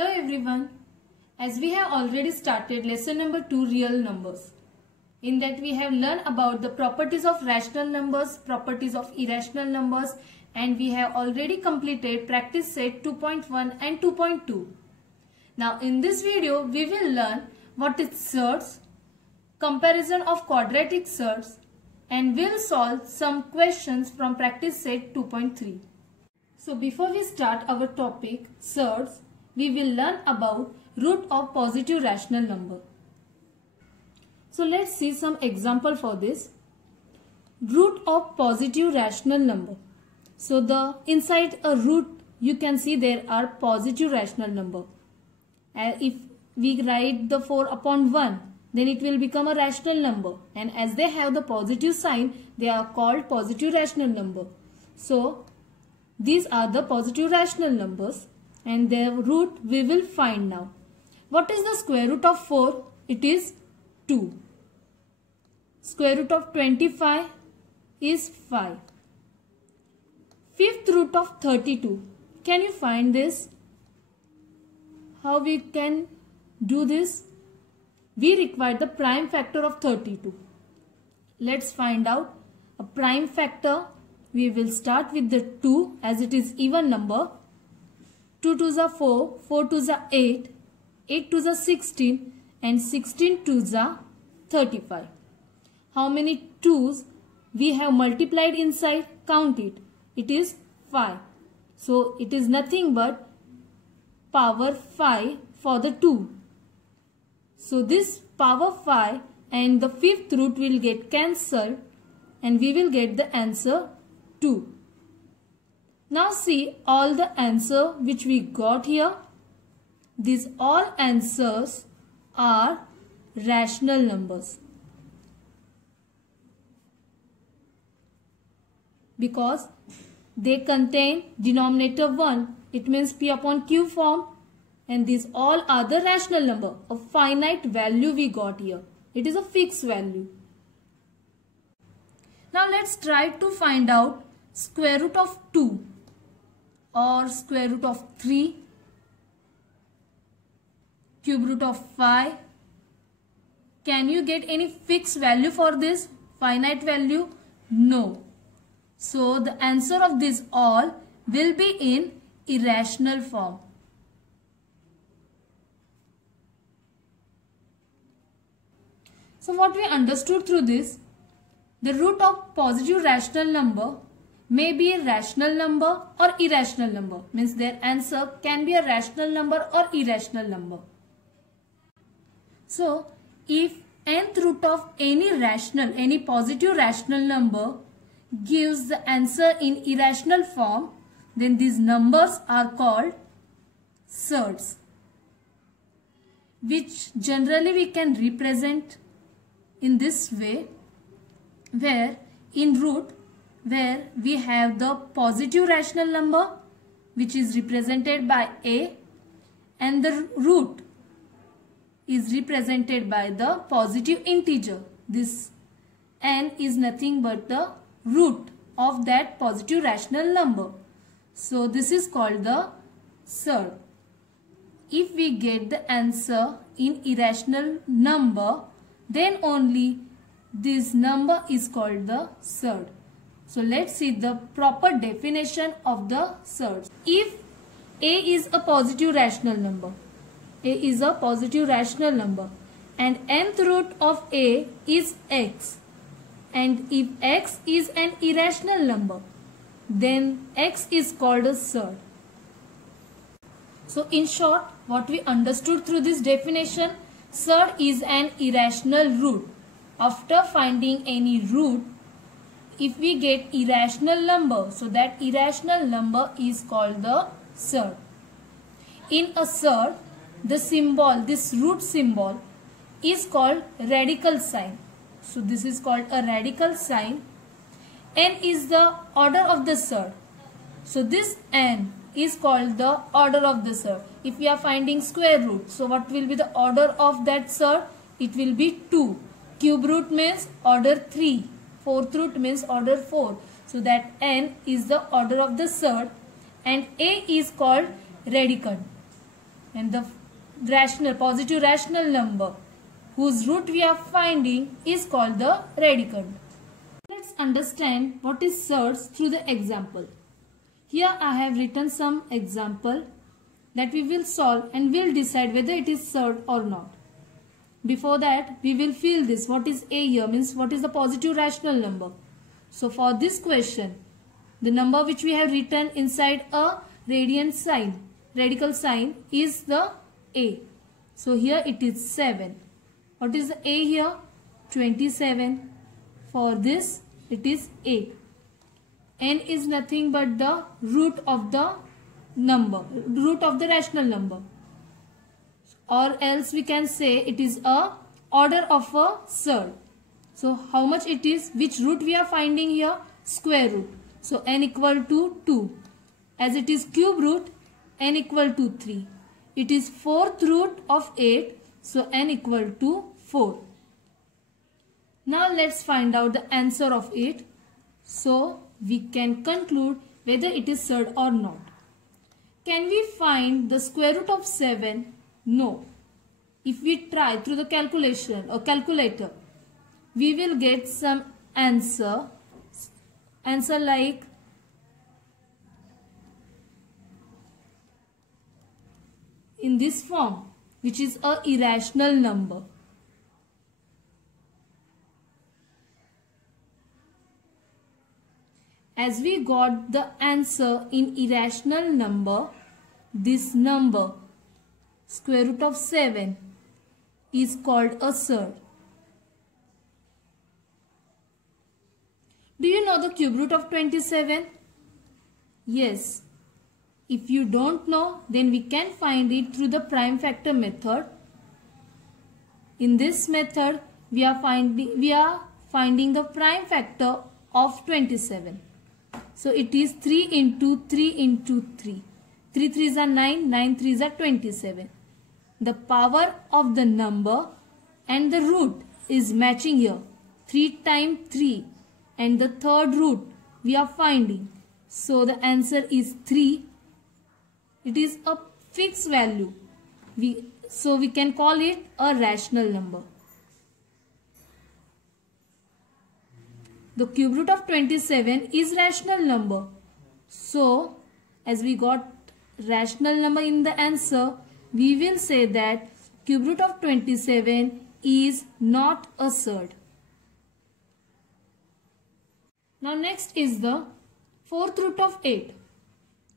Hello everyone. As we have already started lesson number 2, real numbers. In that we have learned about the properties of rational numbers, properties of irrational numbers, and we have already completed practice set 2.1 and 2.2. Now in this video we will learn what is surds, comparison of quadratic surds, and will solve some questions from practice set 2.3. So before we start our topic surds, we will learn about root of positive rational number. So let's see some example for this. Root of positive rational number. So inside a root you can see there are positive rational number. If we write the 4 upon 1, then it will become a rational number, and as they have the positive sign, they are called positive rational number. So these are the positive rational numbers and their root we will find now. What is the square root of 4? It is 2. Square root of 25 is 5. Fifth root of 32. Can you find this? How we can do this? We require the prime factor of 32. Let's find out a prime factor. We will start with the 2 as it is even number. 2 2s are 4, 4 2s are 8, 8 2s are 16, and 16 2s are 35. How many 2s we have multiplied inside? Count it. It is 5. So it is nothing but power 5 for the 2. So this power 5 and the fifth root will get cancelled and we will get the answer 2. Now see all the answer which we got here. These all answers are rational numbers. Because they contain denominator 1. It means P upon Q form. And these all are the rational number. A finite value we got here. It is a fixed value. Now let's try to find out square root of 2 or square root of 3, cube root of 5. Can you get any fixed value for this? Finite value? No. So the answer of these all will be in irrational form. So what we understood through this, the root of positive rational number may be a rational number or irrational number. Means their answer can be a rational number or irrational number. So if nth root of any positive rational number gives the answer in irrational form, then these numbers are called surds, which generally we can represent in this way, where in root where we have the positive rational number which is represented by a, and the root is represented by the positive integer. This n is nothing but the root of that positive rational number. So this is called the surd. If we get the answer in irrational number, then only this number is called the surd. So let's see the proper definition of the surd. If a is a positive rational number, a is a positive rational number, and nth root of a is x, and if x is an irrational number, then x is called a surd. So in short, what we understood through this definition, surd is an irrational root. After finding any root, if we get irrational number, so that irrational number is called the surd. In a surd, the symbol, this root symbol, is called radical sign. So this is called a radical sign. N is the order of the surd. So this n is called the order of the surd. If we are finding square root, so what will be the order of that surd? It will be 2. Cube root means order 3. Fourth root means order 4. So that n is the order of the surd, and a is called radicand. and the positive rational number whose root we are finding is called the radicand. Let's understand what is surds through the example. Here I have written some example that we will solve and will decide whether it is surd or not. Before that, we will fill this. What is A here? Means what is the positive rational number? So for this question, the number which we have written inside a radical sign is the A. So here it is 7. What is the A here? 27. For this, it is 8. N is nothing but the root of the number, root of the rational number. Or else we can say it is a order of a surd. So how much it is? Which root we are finding here? Square root. So n equal to 2. As it is cube root, n equal to 3. It is fourth root of 8. So n equal to 4. Now let's find out the answer of it. So we can conclude whether it is surd or not. Can we find the square root of 7? No. If we try through the calculation or calculator, we will get some answer like in this form, which is a irrational number. As we got the answer in irrational number, this number square root of 7 is called a surd. Do you know the cube root of 27? Yes. If you don't know, then we can find it through the prime factor method. In this method, we are finding the prime factor of 27. So it is 3 into 3 into 3. 3 3s are 9, 9 3s are 27. The power of the number and the root is matching here. 3 times 3 and the third root we are finding. So the answer is 3. It is a fixed value. So we can call it a rational number. The cube root of 27 is rational number. So as we got rational number in the answer, we will say that cube root of 27 is not a surd. Now next is the fourth root of 8.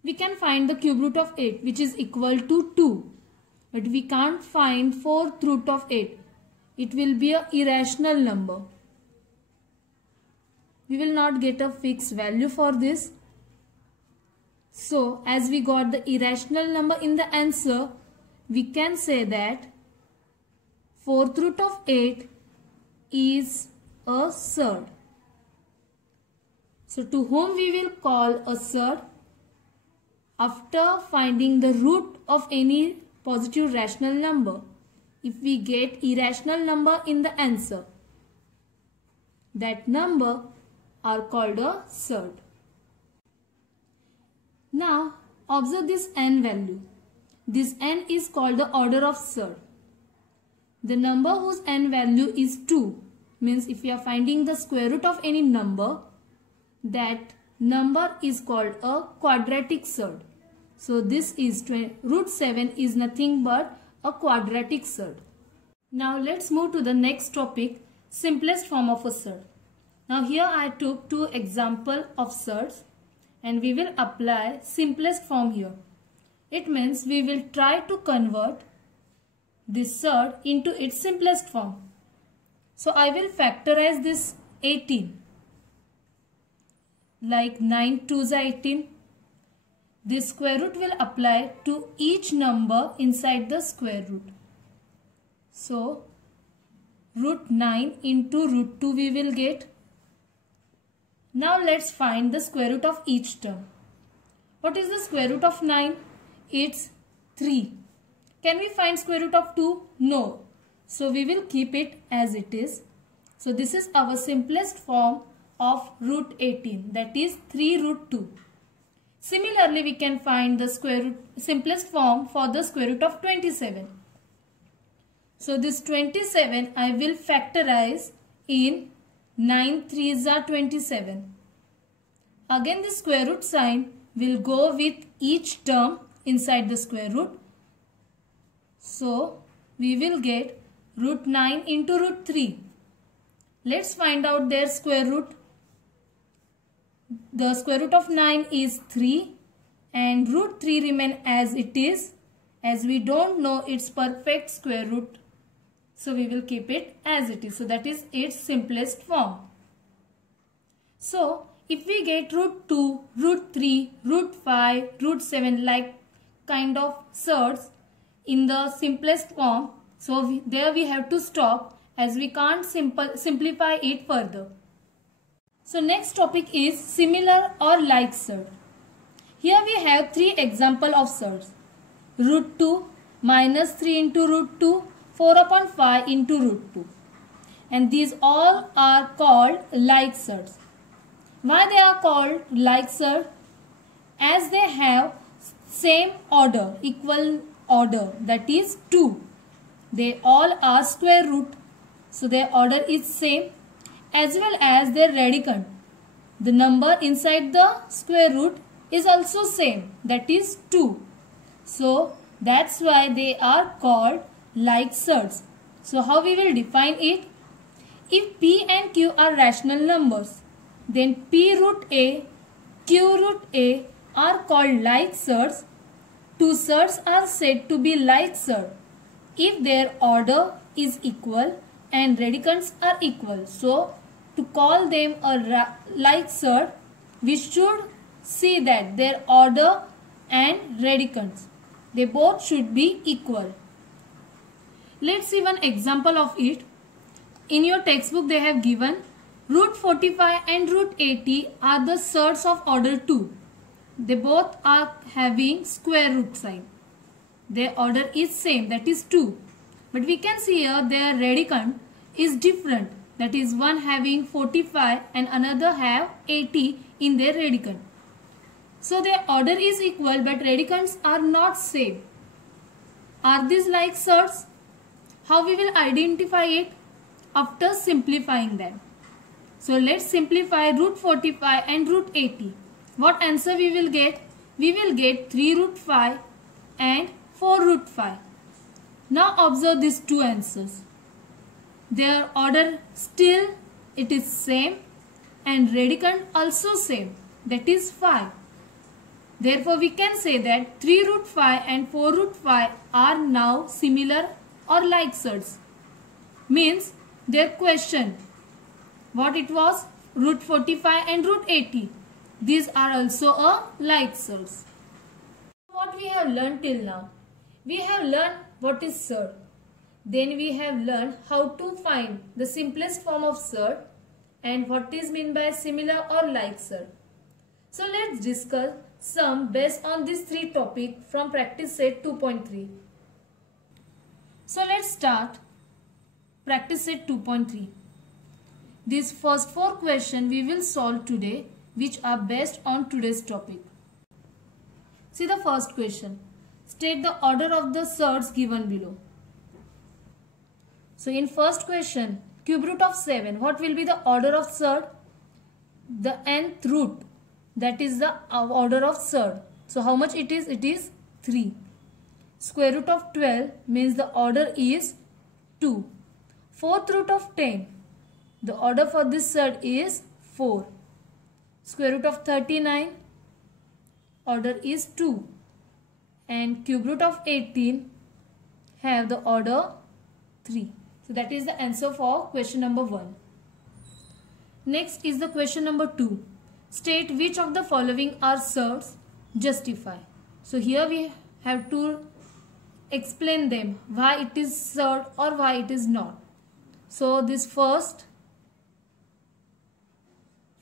We can find the cube root of 8, which is equal to 2. But we can't find fourth root of 8. It will be an irrational number. We will not get a fixed value for this. So as we got the irrational number in the answer, we can say that fourth root of 8 is a surd. So to whom we will call a surd? After finding the root of any positive rational number, if we get irrational number in the answer, that number are called a surd. Now observe this n value. This n is called the order of surd. The number whose n value is 2 means if we are finding the square root of any number, that number is called a quadratic surd. So this is root 7 is nothing but a quadratic surd. Now let's move to the next topic, simplest form of a surd. Now here I took two examples of surds and we will apply simplest form here. It means we will try to convert this surd into its simplest form. So I will factorize this 18. Like 9 2s are 18. This square root will apply to each number inside the square root. So root 9 into root 2 we will get. Now let's find the square root of each term. What is the square root of 9? It's 3. Can we find square root of 2? No. So we will keep it as it is. So this is our simplest form of root 18, that is 3 root 2. Similarly, we can find the square root simplest form for the square root of 27. So this 27 I will factorize in 9 3s are 27. Again the square root sign will go with each term inside the square root. So we will get root 9 into root 3. Let's find out their square root. The square root of 9 is 3 and root 3 remain as it is, as we don't know its perfect square root. So we will keep it as it is. So that is its simplest form. So if we get root 2, root 3, root 5, root 7 like kind of surds in the simplest form, so there we have to stop as we can't simplify it further. So next topic is similar or like surd. Here we have 3 examples of surds. Root 2 minus 3 into root 2, 4 upon 5 into root 2. And these all are called like surds. Why they are called like surd? As they have same order, equal order, that is 2. They all are square root, so their order is same, as well as their radicand. The number inside the square root is also same, that is 2. So that's why they are called like surds. So how we will define it? If P and Q are rational numbers, then P root A, Q root A are called like surds. Two surds are said to be like surd if their order is equal and radicands are equal. So to call them a like surd, we should see that their order and radicands, they both should be equal. Let's see one example of it. In your textbook they have given root 45 and root 80 are the surds of order 2. They both are having square root sign. Their order is same, that is 2. But we can see here their radicand is different. That is one having 45 and another have 80 in their radicand. So their order is equal but radicands are not same. Are these like surds? How we will identify it? After simplifying them. So let's simplify root 45 and root 80. What answer we will get? We will get 3 root 5 and 4 root 5. Now observe these two answers. Their order still it is same and radicand also same, that is 5. Therefore we can say that 3 root 5 and 4 root 5 are now similar or like surds. Means their question, what it was? Root 45 and root 80. These are also a like surds. What we have learned till now? We have learned what is surd. Then we have learned how to find the simplest form of surd and what is meant by similar or like surd. So let's discuss some based on these 3 topics from practice set 2.3. So let's start practice set 2.3. These first 4 questions we will solve today, which are based on today's topic. See the first question. State the order of the surds given below. So in first question, cube root of 7, what will be the order of surd? The nth root, that is the order of surd. So how much it is? It is 3. Square root of 12 means the order is 2. Fourth root of 10, the order for this surd is 4. Square root of 39, order is 2. And cube root of 18 have the order 3. So that is the answer for question number 1. Next is the question number 2. State which of the following are surds. Justify. So here we have to explain them, why it is surd or why it is not. So this first,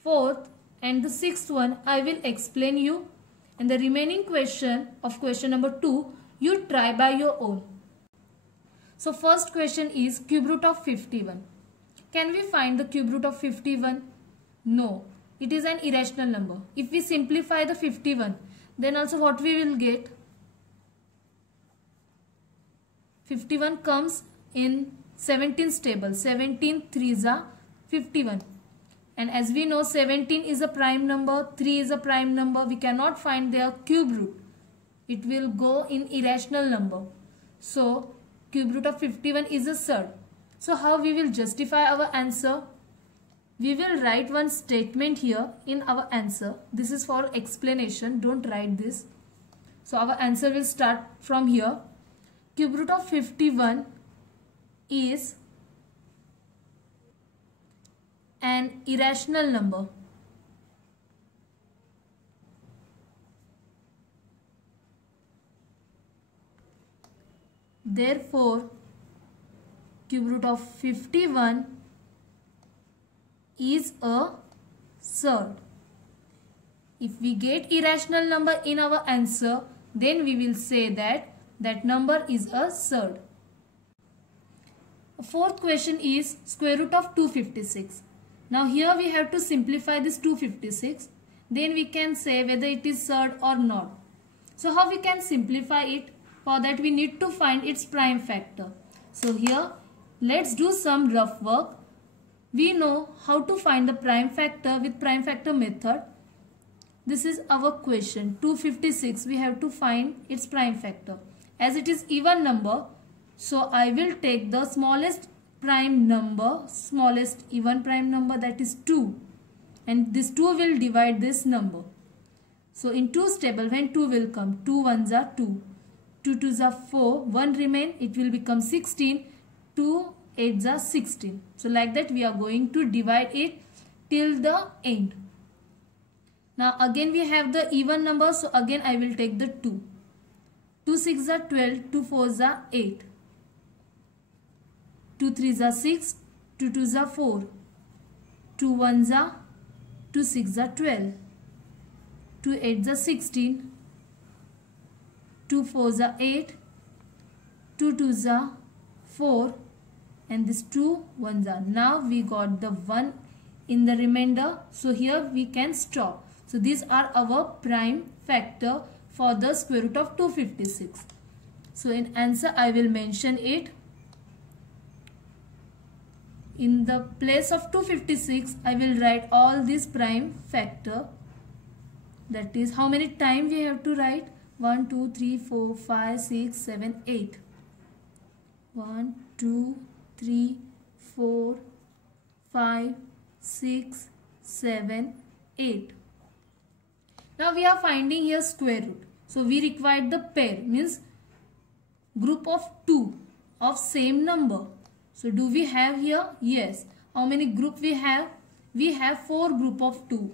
fourth and the 6th one I will explain you, and the remaining question of question number 2 you try by your own. So first question is cube root of 51. Can we find the cube root of 51? No, it is an irrational number. If we simplify the 51, then also what we will get? 51 comes in 17 table. 17 3s are 51. And as we know, 17 is a prime number, 3 is a prime number. We cannot find their cube root. It will go in irrational number. So cube root of 51 is a surd. So how we will justify our answer? We will write one statement here in our answer. This is for explanation. Don't write this. So our answer will start from here. Cube root of 51 is an irrational number. Therefore, cube root of 51 is a surd. If we get irrational number in our answer, then we will say that that number is a surd. Fourth question is square root of 256. Now here we have to simplify this 256. Then we can say whether it is surd or not. So how we can simplify it? For that we need to find its prime factor. So here let's do some rough work. We know how to find the prime factor with prime factor method. This is our question. 256, we have to find its prime factor. As it is even number, so I will take the smallest prime number, smallest even prime number, that is 2. And this 2 will divide this number. So in 2's table, when 2 will come, 2 1s are 2. 2 2s are 4. 1 remain, it will become 16. 2 8s are 16. So like that we are going to divide it till the end. Now again we have the even number, so again I will take the 2. 2 6s are 12, 2 4s are 8. 2 3s are 6, 2 2s are 4. 2 1s are 2 6s are 12. 2 8s are 16. 2 4s are 8. 2 2s are 4. And this 2 1s are. Now we got the 1 in the remainder. So here we can stop. So these are our prime factor for the square root of 256. So in answer I will mention it. In the place of 256 I will write all these prime factor. That is how many times we have to write? 1 2 3 4 5 6 7 8. 1 2 3 4 5 6 7 8. Now we are finding here square root. So we require the pair, means group of 2 of same number. So do we have here? Yes. How many group we have? We have 4 group of 2.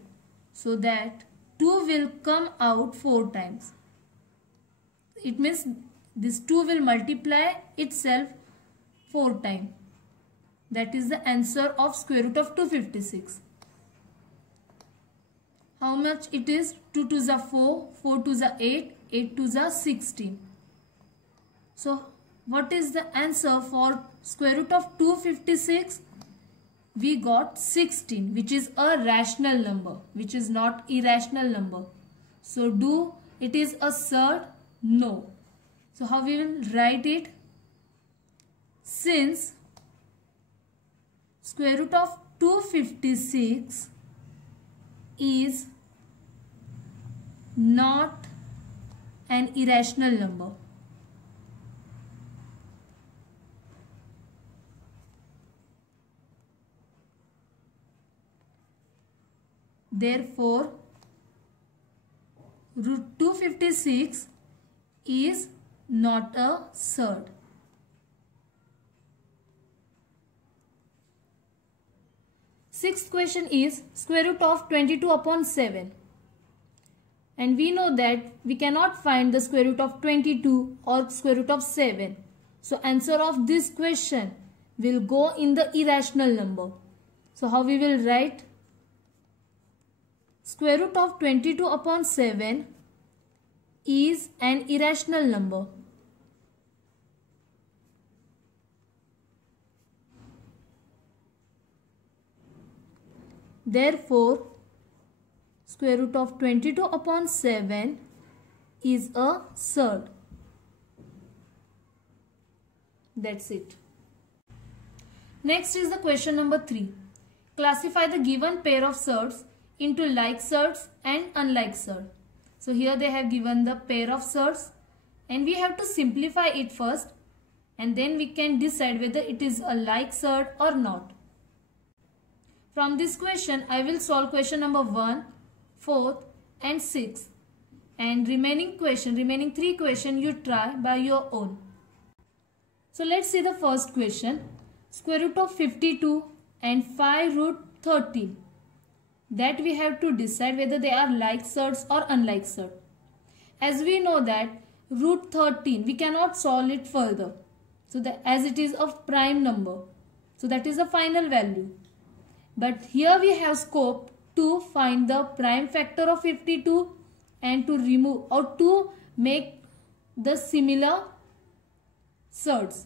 So that 2 will come out 4 times. It means this 2 will multiply itself 4 times. That is the answer of square root of 256. How much it is? 2 2s are 4, 4 2s are 8, 8 2s are 16. So what is the answer for square root of 256? We got 16, which is a rational number, which is not irrational number. So do it is a surd? No. So how we will write it? Since square root of 256 is not an irrational number, therefore root 256 is not a surd. Sixth question is square root of 22 upon 7. And we know that we cannot find the square root of 22 or square root of 7. So answer of this question will go in the irrational number. So how we will write? Square root of 22 upon 7 is an irrational number. Therefore, square root of 22 upon 7 is a surd. That's it. Next is the question number 3. Classify the given pair of surds into like surds and unlike surd. So here they have given the pair of surds and we have to simplify it first and then we can decide whether it is a like surd or not. From this question I will solve question number 1, 4th and 6th, and remaining 3 questions you try by your own. So let's see the first question. Square root of 52 and 5 root 13. That we have to decide whether they are like surds or unlike surd. As we know that root 13 we cannot solve it further. So that as it is a prime number. So that is the final value. But here we have scope to find the prime factor of 52 and to remove or to make the similar surds.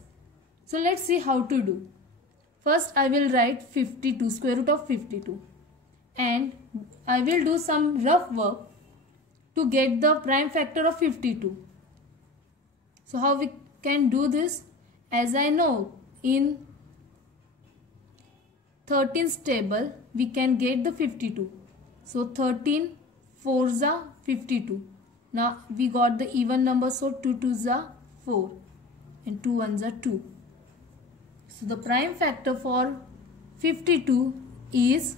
So let's see how to do. First I will write 52, square root of 52, and I will do some rough work to get the prime factor of 52. So how we can do this? As I know, in 13's table we can get the 52. So 13 4s are 52. Now we got the even number, so 2 2s are 4 and 2 1s are 2. So the prime factor for 52 is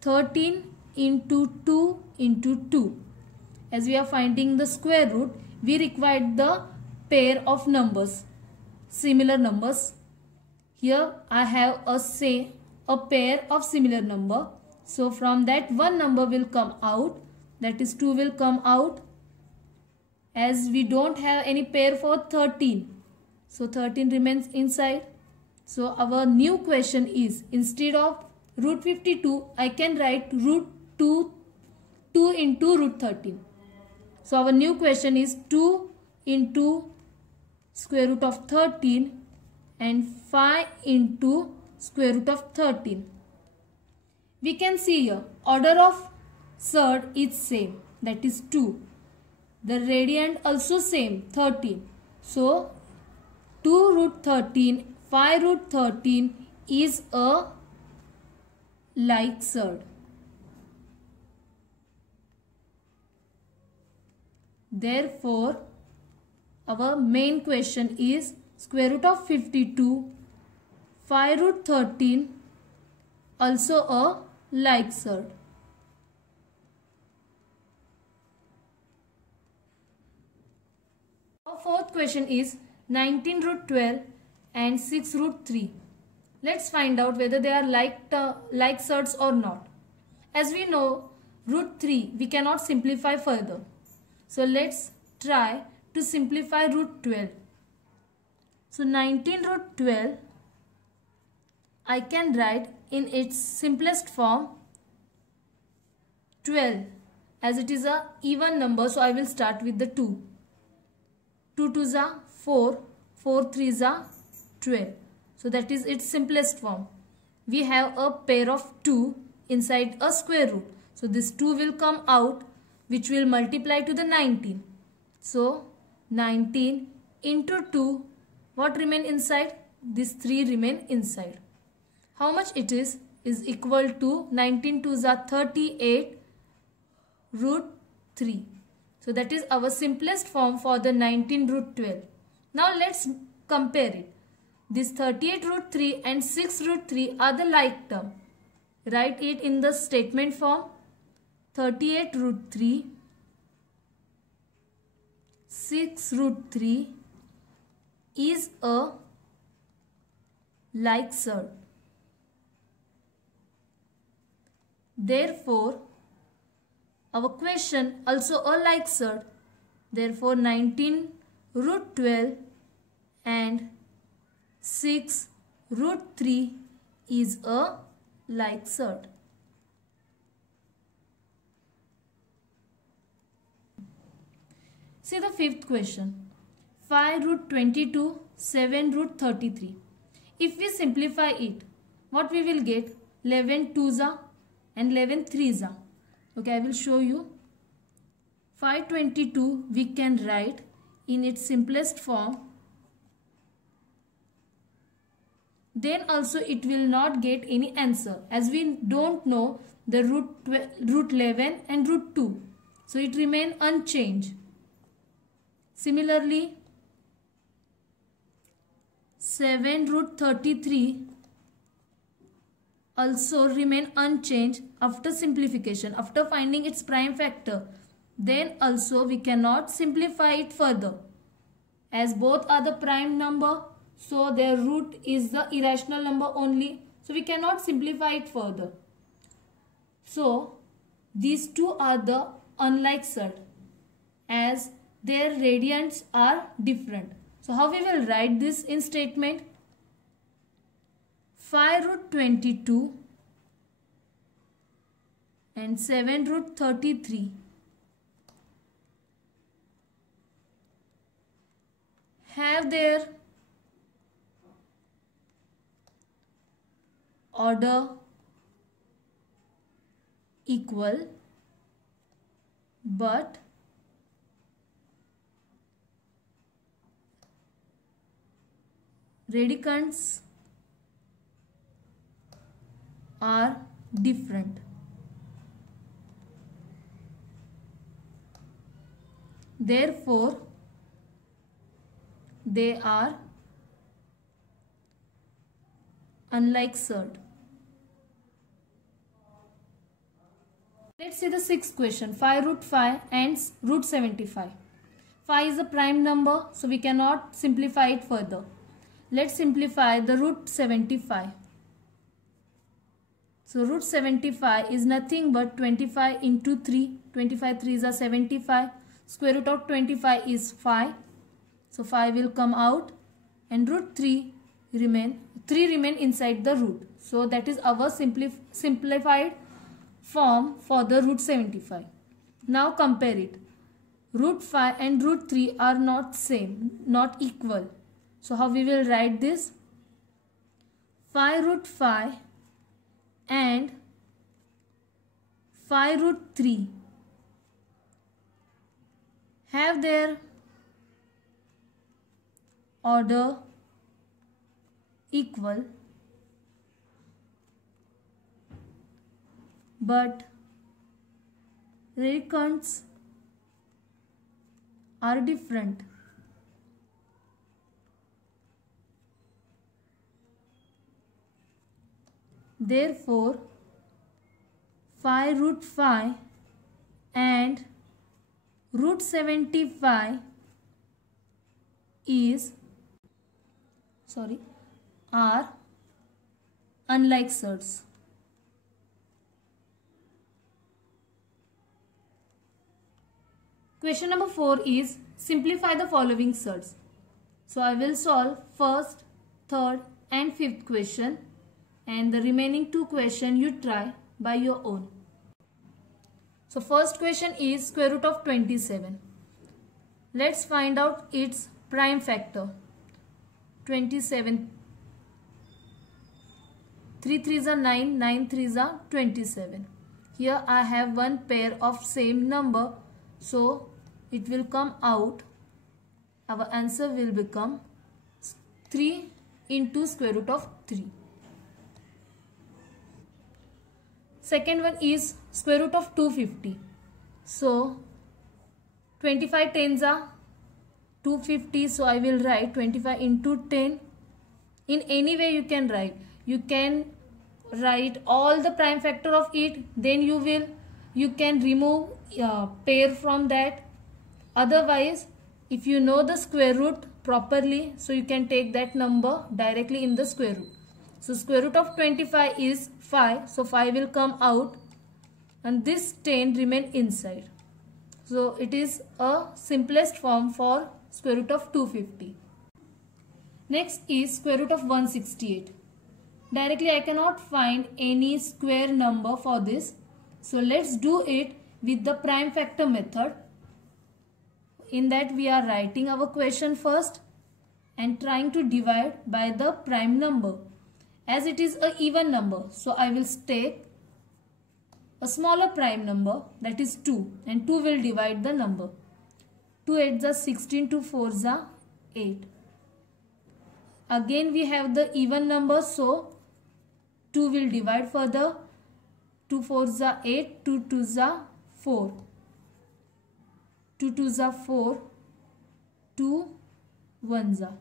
13 into 2 into 2. As we are finding the square root, we require the pair of numbers, similar numbers. Here I have a pair of similar number. So from that one number will come out, that is 2 will come out, as we don't have any pair for 13. So 13 remains inside. So our new question is, instead of root 52, I can write root 2 into root 13. So our new question is 2 into square root of 13 and 5 into square root of 13. We can see here order of surd is same, that is 2. The radiant also same, 13. So 2 root 13, 5 root 13 is a like surd. Therefore, our main question is square root of 52, 5 root 13 also a like surd. Our fourth question is 19 root 12 and 6 root 3. Let's find out whether they are like surds or not. As we know, root 3 we cannot simplify further. So let's try to simplify root 12. So 19 root 12 I can write in its simplest form 12, as it is a even number, so I will start with the 2. 2 2s are 4, 4 3s are 12. So that is its simplest form. We have a pair of 2 inside a square root. So this 2 will come out, which will multiply to the 19. So 19 into 2, what remain inside? This 3 remain inside. How much it is equal to 19 2s are 38 root 3. So that is our simplest form for the 19 root 12. Now let's compare it. This 38 root 3 and 6 root 3 are the like term. Write it in the statement form. 38 root 3, 6 root 3 is a like surd. Therefore, our question also a like surd. Therefore, 19 root 12 and 6 root 3 is a like surd. See the fifth question. 5 root 22, 7 root 33. If we simplify it, what we will get? 11 2s are and 11 3s are. Okay, I will show you. 522 we can write in its simplest form. Then also it will not get any answer as we don't know the root 11 and root 2. So it remain unchanged. Similarly, 7 root 33 also remain unchanged after simplification, after finding its prime factor. Then also we cannot simplify it further as both are the prime number, so their root is the irrational number only, so we cannot simplify it further. So these two are the unlike surd as their radiants are different. So how we will write this in statement? 5 root 22 and 7 root 33 have their order equal, but radicands are different. Therefore, they are unlike surd. Let's see the sixth question. 5 root 5 and root 75. 5 is a prime number, so we cannot simplify it further. Let's simplify the root 75. So root 75 is nothing but 25 into 3. 25 3s are 75. Square root of 25 is 5. So 5 will come out and root 3 remain inside the root. So that is our simplified form for the root 75. Now compare it. Root 5 and root 3 are not same, not equal. So how we will write this? 5 root 5 and 5 root 3 have their order equal, but radicands are different. Therefore, 5 root 5 and root 75 are unlike surds. Question number 4 is simplify the following surds. So I will solve first, third and fifth question, and the remaining two questions you try by your own. So first question is square root of 27. Let's find out its prime factor. 27. 3 3s are 9, 9 3s are 27. Here I have one pair of same number, so it will come out. Our answer will become 3 into square root of 3. Second one is square root of 250. So 25 tens are 250. So I will write 25 into 10. In any way you can write. You can write all the prime factor of it. Then you can remove pair from that. Otherwise, if you know the square root properly, so you can take that number directly in the square root. So square root of 25 is 5. So 5 will come out and this 10 remain inside. So it is a simplest form for square root of 250. Next is square root of 168. Directly I cannot find any square number for this. So let's do it with the prime factor method. In that we are writing our question first and trying to divide by the prime number. As it is an even number, so I will take a smaller prime number, that is 2, and 2 will divide the number. 2 8s are 16, 2 4s are 8. Again we have the even number, so 2 will divide further. 2 4s are 8, 2 2s are 4. 2 2s are 4, 2 1s are.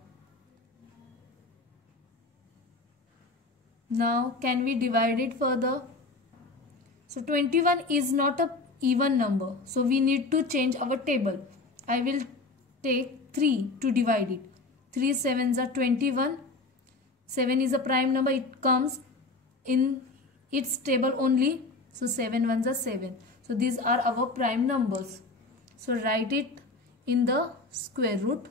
Now can we divide it further? So 21 is not a even number, so we need to change our table. I will take 3 to divide it. 3 7s are 21. 7 is a prime number, it comes in its table only, so 7 1s are 7. So these are our prime numbers. So write it in the square root.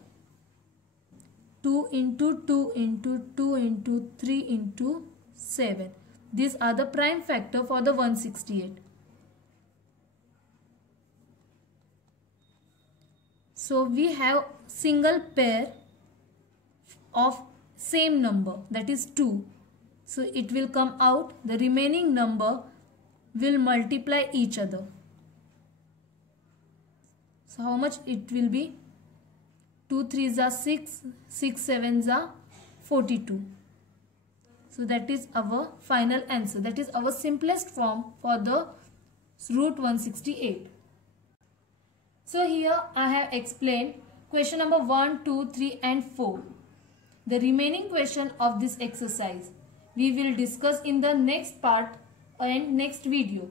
2 into 2 into 2 into 3 into 7. These are the prime factor for the 168. So we have single pair of same number, that is 2. So it will come out, the remaining number will multiply each other. So how much it will be? 2 3s are 6, 6 7s are 42. So that is our final answer. That is our simplest form for the root 168. So here I have explained question number 1, 2, 3 and 4. The remaining question of this exercise we will discuss in the next part and next video.